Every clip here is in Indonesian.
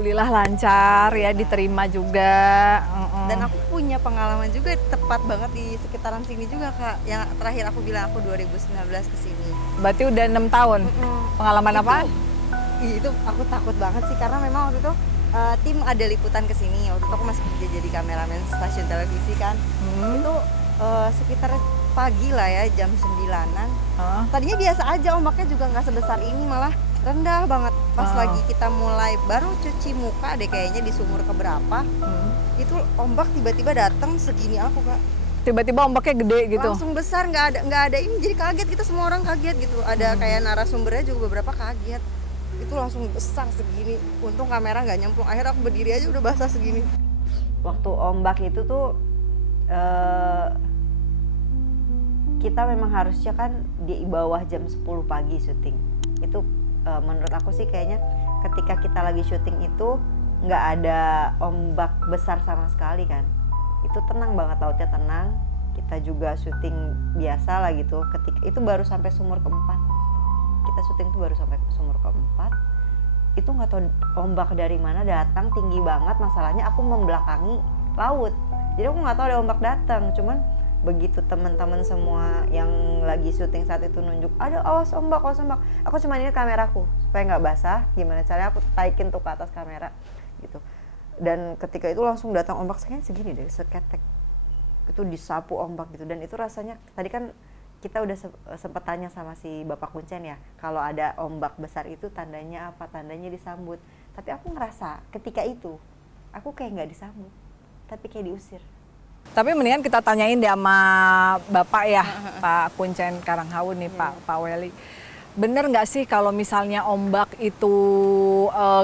Alhamdulillah lancar ya, diterima juga. Dan aku punya pengalaman juga tepat banget di sekitaran sini juga Kak. Yang terakhir aku bilang aku 2019 ke sini. Berarti udah 6 tahun. Pengalaman apa? Itu aku takut banget sih karena memang waktu itu tim ada liputan ke sini. Waktu itu aku masih kerja jadi kameramen stasiun televisi kan. Itu sekitar pagi lah ya, jam 9-an. Tadinya biasa aja, ombaknya juga nggak sebesar ini, malah rendah banget. Pas lagi kita mulai baru cuci muka deh kayaknya di sumur keberapa, itu ombak tiba-tiba datang segini aku Kak. Tiba-tiba ombaknya gede gitu? Langsung besar, nggak ada ini, jadi kaget kita semua orang kaget gitu. Ada kayak narasumbernya juga beberapa kaget. Itu langsung besar segini. Untung kamera nggak nyemplung. Akhirnya aku berdiri aja udah basah segini. Waktu ombak itu tuh kita memang harusnya kan di bawah jam 10 pagi syuting. Itu menurut aku sih kayaknya ketika kita lagi syuting itu nggak ada ombak besar sama sekali kan. Itu tenang banget, lautnya tenang. Kita juga syuting biasa lah gitu. Ketika itu baru sampai sumur keempat. Kita syuting tuh baru sampai sumur keempat. Itu nggak tahu ombak dari mana datang tinggi banget. Masalahnya aku membelakangi laut. Jadi aku nggak tahu ada ombak datang. Cuman begitu teman-teman semua yang lagi syuting saat itu nunjuk, ada awas ombak, aku cuma ingat kameraku supaya nggak basah, gimana caranya aku taikin tuh ke atas kamera gitu. Dan ketika itu langsung datang ombak segini deh, seketek itu disapu ombak gitu. Dan itu rasanya tadi kan kita udah sempet tanya sama si Bapak Kuncen ya, kalau ada ombak besar itu tandanya apa, tandanya disambut. Tapi aku ngerasa ketika itu aku kayak nggak disambut, tapi kayak diusir. Tapi mendingan kita tanyain deh sama Bapak ya, Pak Kuncen Karanghawu nih, Pak Weli. Bener nggak sih kalau misalnya ombak itu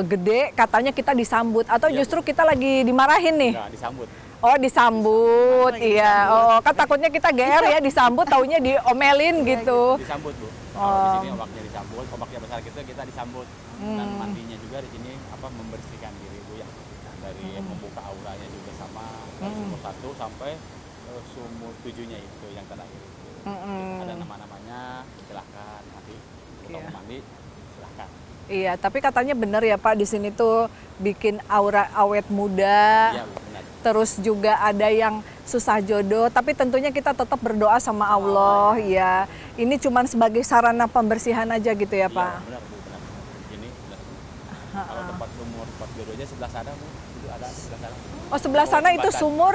gede, katanya kita disambut, atau justru kita lagi dimarahin nih? Nggak, disambut. Oh disambut, iya. Oh kan takutnya kita GR ya, disambut, taunya diomelin gitu. Disambut Bu. Kalau di sini ombaknya disambut, ombaknya besar gitu kita disambut. Dan mandinya juga di sini membersihkan diri Bu ya. Dari membuka auranya juga sama dari sumur 1 sampai sumur 7-nya itu yang terakhir itu. Ada nama-namanya, silahkan nanti kalau mau mandi silahkan. Iya, tapi katanya bener ya Pak, di sini tuh bikin aura awet muda. Iya, benar. Terus juga ada yang susah jodoh, tapi tentunya kita tetap berdoa sama Allah ya. Ini cuman sebagai sarana pembersihan aja gitu ya Pak. Iya, benar Bu, benar. Ini benar. Kalau tempat sumur, tempat jodohnya sebelah sana Bu. Itu ada sebelah sana. Oh, sebelah sana itu sumur?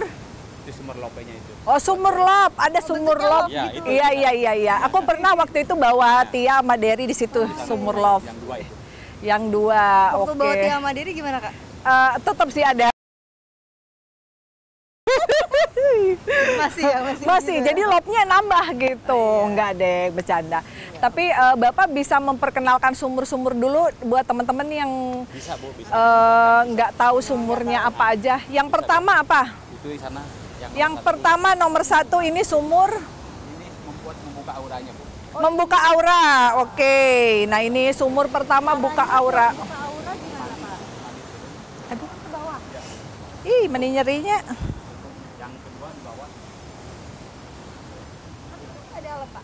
Itu sumur lopenya itu. Oh, sumur lop, ada sumur lop. Ya, gitu. Iya. Aku pernah waktu itu bawa Tia sama Dery di situ, sumur lop. Yang 2 itu. Yang 2, oke. Waktu bawa Tia sama Dery gimana Kak? Tetap sih ada. Masih. Jadi lopnya nambah gitu. Enggak deh, bercanda. Tapi Bapak bisa memperkenalkan sumur-sumur dulu buat teman-teman yang Bisa Bu, bisa. nggak tahu sumurnya apa aja. Yang pertama apa? Itu di sana. Yang pertama nomor 1 ini sumur. Ini membuka auranya Bu. Membuka aura, oke. Nah ini sumur pertama buka aura. Buka aura gimana Pak? Aduh, Ke bawah. ih nyerinya. Yang kedua di bawah. Ada apa Pak?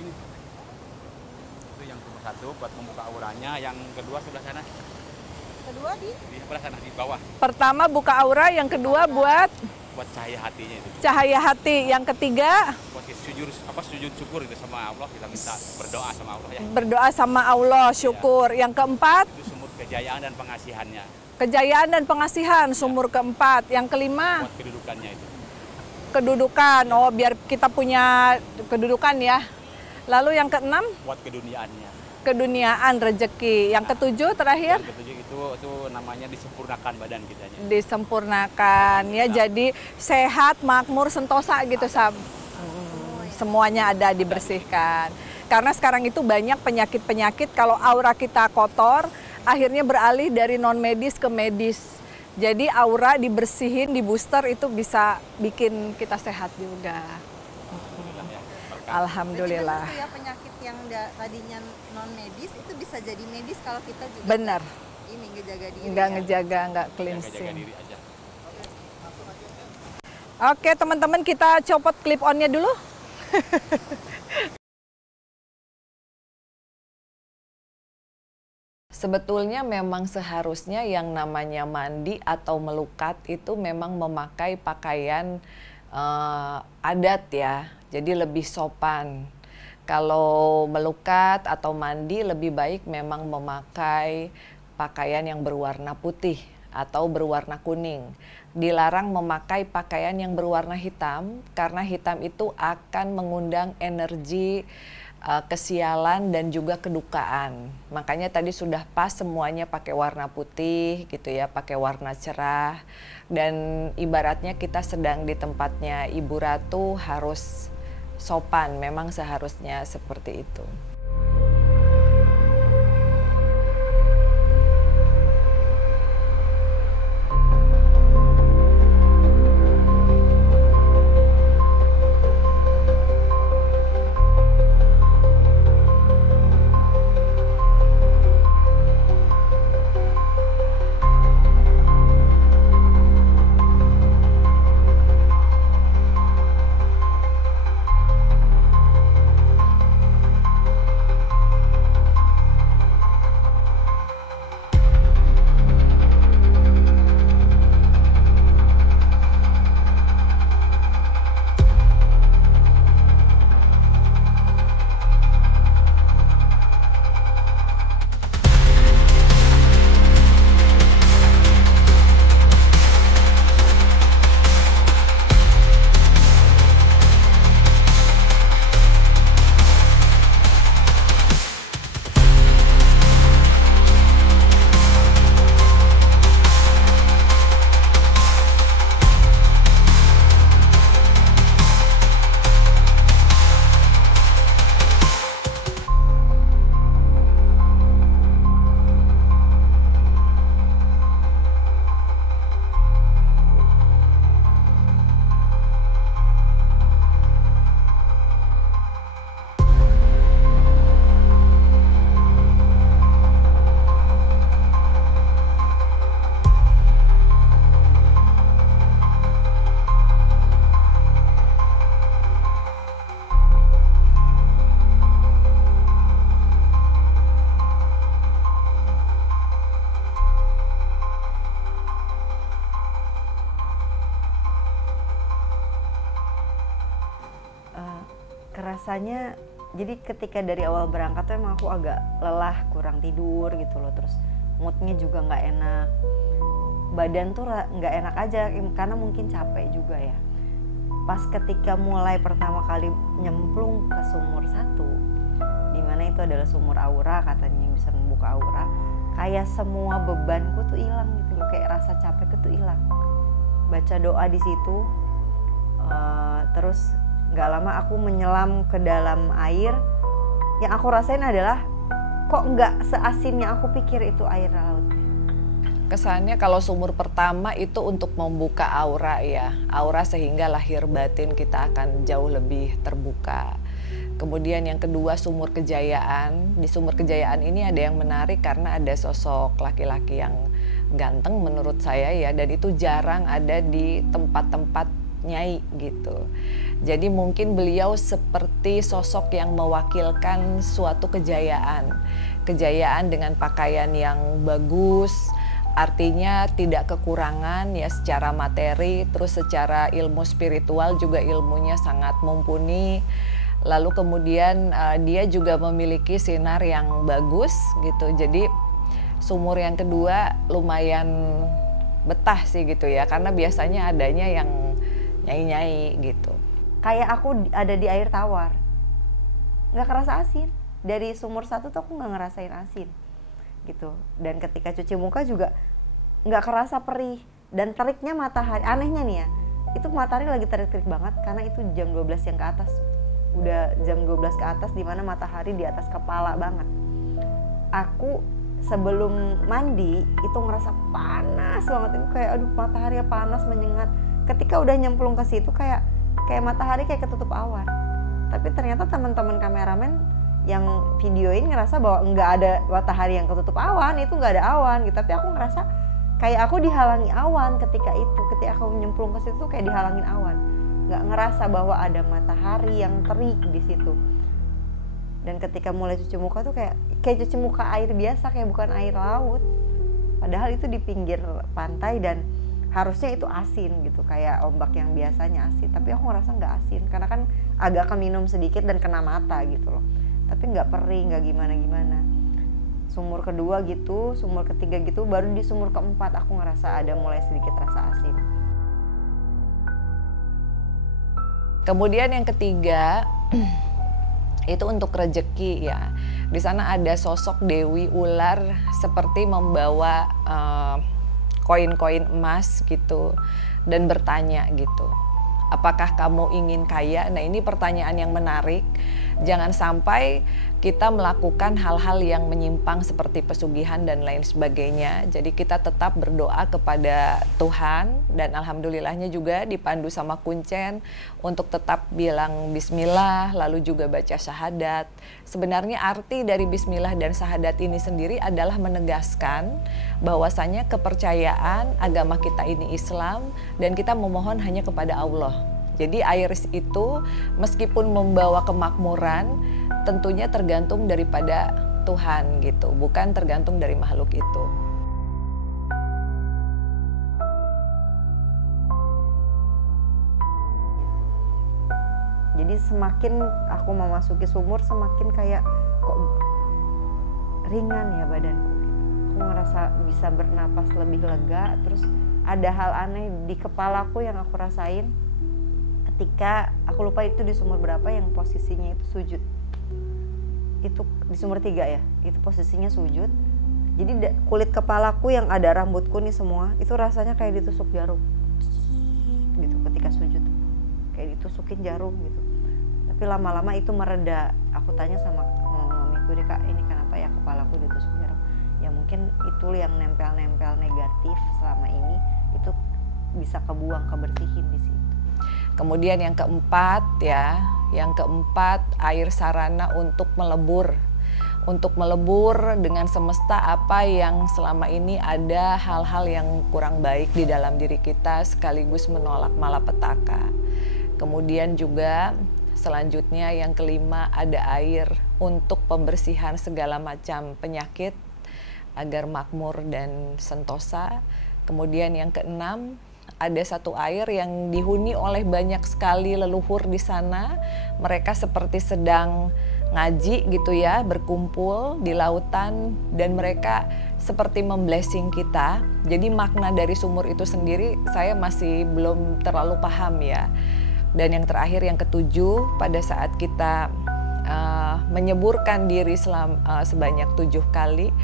Ini. Itu yang sumur 1 buat membuka auranya, yang kedua sebelah sana. Kedua di Sebelah sana di bawah. Pertama buka aura, yang kedua buat Buat cahaya hatinya itu. cahaya hati, yang ketiga Buat sujud syukur gitu sama Allah, kita minta berdoa sama Allah ya. berdoa sama Allah, syukur. Yang keempat Itu sumur kejayaan dan pengasihannya. kejayaan dan pengasihan, sumur keempat. Yang kelima Buat kedudukannya itu. kedudukan, oh biar kita punya kedudukan ya. Lalu yang keenam Buat keduniaannya. keduniaan, rezeki. Yang ketujuh terakhir Yang ketujuh itu namanya disempurnakan badan kitanya. disempurnakan ya, jadi sehat, makmur, sentosa gitu Sab. Semuanya ada dibersihkan. Karena sekarang itu banyak penyakit-penyakit kalau aura kita kotor, akhirnya beralih dari non medis ke medis. Jadi aura dibersihin, di booster itu bisa bikin kita sehat juga. Alhamdulillah. Berarti ya penyakit yang tadinya non medis itu bisa jadi medis kalau kita juga Benar. ini ngejaga diri. Nggak ya. ngejaga, nggak Jaga cleansing. diri aja. Oke teman-teman, kita copot clip on-nya dulu. Sebetulnya memang seharusnya yang namanya mandi atau melukat itu memang memakai pakaian adat ya, jadi lebih sopan. Kalau melukat atau mandi lebih baik memang memakai pakaian yang berwarna putih atau berwarna kuning. Dilarang memakai pakaian yang berwarna hitam karena hitam itu akan mengundang energi kesialan dan juga kedukaan. Makanya tadi sudah pas semuanya pakai warna putih gitu ya, pakai warna cerah. Dan ibaratnya kita sedang di tempatnya Ibu Ratu harus sopan, memang seharusnya seperti itu. Kerasanya jadi ketika dari awal berangkat tuh emang aku agak lelah, kurang tidur gitu loh, terus moodnya juga nggak enak, badan tuh nggak enak aja karena mungkin capek juga ya. Pas ketika mulai pertama kali nyemplung ke sumur 1, dimana itu adalah sumur aura, katanya yang bisa membuka aura, kayak semua bebanku tuh hilang gitu loh, kayak rasa capek tuh hilang. Baca doa di situ, terus gak lama aku menyelam ke dalam air. Yang aku rasain adalah kok nggak seasin yang aku pikir itu air laut. Kesannya kalau sumur pertama itu untuk membuka aura ya, aura sehingga lahir batin kita akan jauh lebih terbuka. Kemudian yang kedua sumur kejayaan. Di sumur kejayaan ini ada yang menarik karena ada sosok laki-laki yang ganteng menurut saya ya, dan itu jarang ada di tempat-tempat nyai gitu. Jadi mungkin beliau seperti sosok yang mewakilkan suatu kejayaan. Kejayaan dengan pakaian yang bagus, artinya tidak kekurangan ya secara materi, terus secara ilmu spiritual juga ilmunya sangat mumpuni. Lalu kemudian dia juga memiliki sinar yang bagus gitu. Jadi sumur yang kedua lumayan betah sih gitu ya, karena biasanya adanya yang nyai-nyai gitu. Kayak aku ada di air tawar, nggak kerasa asin. Dari sumur 1 tuh aku nggak ngerasain asin gitu. Dan ketika cuci muka juga nggak kerasa perih. Dan teriknya matahari, anehnya nih ya, itu matahari lagi terik-terik banget karena itu jam 12 yang ke atas. Udah jam 12 ke atas dimana matahari di atas kepala banget. Aku sebelum mandi itu ngerasa panas banget, itu kayak aduh matahari panas menyengat. Ketika udah nyemplung ke situ kayak matahari kayak ketutup awan. Tapi ternyata teman-teman kameramen yang videoin ngerasa bahwa nggak ada matahari yang ketutup awan, itu nggak ada awan gitu. Tapi aku ngerasa kayak aku dihalangi awan ketika aku nyemplung ke situ kayak dihalangin awan. Nggak ngerasa bahwa ada matahari yang terik di situ. Dan ketika mulai cuci muka tuh kayak cuci muka air biasa, kayak bukan air laut. Padahal itu di pinggir pantai dan harusnya itu asin gitu, kayak ombak yang biasanya asin. Tapi aku ngerasa nggak asin, karena kan agak keminum sedikit dan kena mata gitu loh. Tapi nggak perih, nggak gimana-gimana. Sumur kedua gitu, sumur ketiga gitu, baru di sumur keempat aku ngerasa ada mulai sedikit rasa asin. Kemudian yang ketiga itu untuk rejeki ya. Di sana ada sosok Dewi Ular seperti membawa koin-koin emas gitu dan bertanya gitu, apakah kamu ingin kaya? Nah, ini pertanyaan yang menarik. Jangan sampai kita melakukan hal-hal yang menyimpang seperti pesugihan dan lain sebagainya. Jadi kita tetap berdoa kepada Tuhan, dan alhamdulillahnya juga dipandu sama Kuncen untuk tetap bilang bismillah, lalu juga baca syahadat. Sebenarnya arti dari bismillah dan syahadat ini sendiri adalah menegaskan bahwasanya kepercayaan agama kita ini Islam dan kita memohon hanya kepada Allah. Jadi air itu meskipun membawa kemakmuran, tentunya tergantung daripada Tuhan gitu, bukan tergantung dari makhluk itu. Jadi semakin aku memasuki sumur, semakin kayak kok ringan ya badanku gitu. Aku ngerasa bisa bernapas lebih lega. Terus ada hal aneh di kepalaku yang aku rasain ketika, aku lupa itu di sumur berapa, yang posisinya itu sujud. Itu di sumur 3 ya, itu posisinya sujud. Jadi kulit kepalaku yang ada rambutku nih semua, itu rasanya kayak ditusuk jarum gitu ketika sujud, kayak ditusukin jarum gitu. Tapi lama-lama itu mereda. Aku tanya sama mamiku, deh Kak, ini kenapa ya kepalaku ditusuk jarum? Ya mungkin itu yang nempel-nempel negatif selama ini itu bisa kebuang, kebersihin di situ. Kemudian yang keempat ya, yang keempat air sarana untuk melebur. Untuk melebur dengan semesta apa yang selama ini ada hal-hal yang kurang baik di dalam diri kita, sekaligus menolak malapetaka. Kemudian juga selanjutnya yang kelima ada air untuk pembersihan segala macam penyakit agar makmur dan sentosa. Kemudian yang keenam, ada satu air yang dihuni oleh banyak sekali leluhur di sana. Mereka seperti sedang ngaji gitu ya, berkumpul di lautan, dan mereka seperti memblessing kita. Jadi makna dari sumur itu sendiri saya masih belum terlalu paham ya. Dan yang terakhir, yang ketujuh, pada saat kita menyeburkan diri sebanyak 7 kali,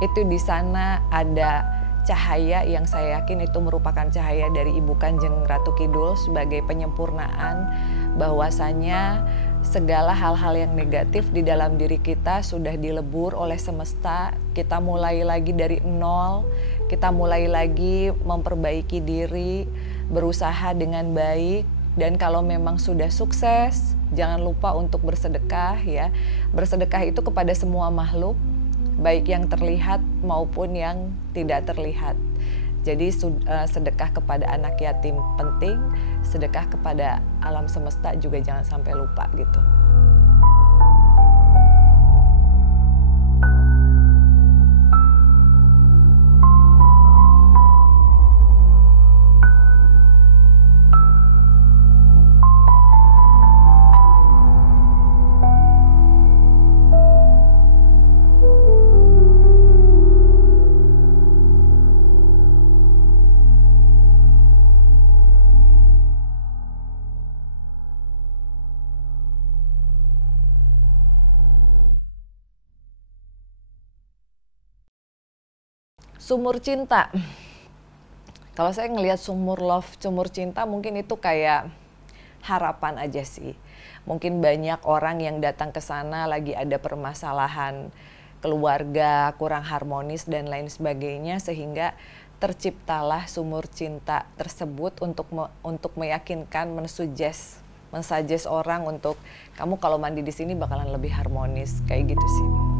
itu di sana ada cahaya yang saya yakin itu merupakan cahaya dari Ibu Kanjeng Ratu Kidul sebagai penyempurnaan bahwasanya segala hal-hal yang negatif di dalam diri kita sudah dilebur oleh semesta. Kita mulai lagi dari nol, kita mulai lagi memperbaiki diri, berusaha dengan baik, dan kalau memang sudah sukses, jangan lupa untuk bersedekah ya. Bersedekah itu kepada semua makhluk, baik yang terlihat maupun yang tidak terlihat. Jadi sedekah kepada anak yatim penting, sedekah kepada alam semesta juga jangan sampai lupa gitu. Sumur cinta. Kalau saya ngelihat sumur love, sumur cinta mungkin itu kayak harapan aja sih. Mungkin banyak orang yang datang ke sana lagi ada permasalahan keluarga, kurang harmonis dan lain sebagainya, sehingga terciptalah sumur cinta tersebut untuk meyakinkan, mensuggest orang untuk kamu kalau mandi di sini bakalan lebih harmonis, kayak gitu sih.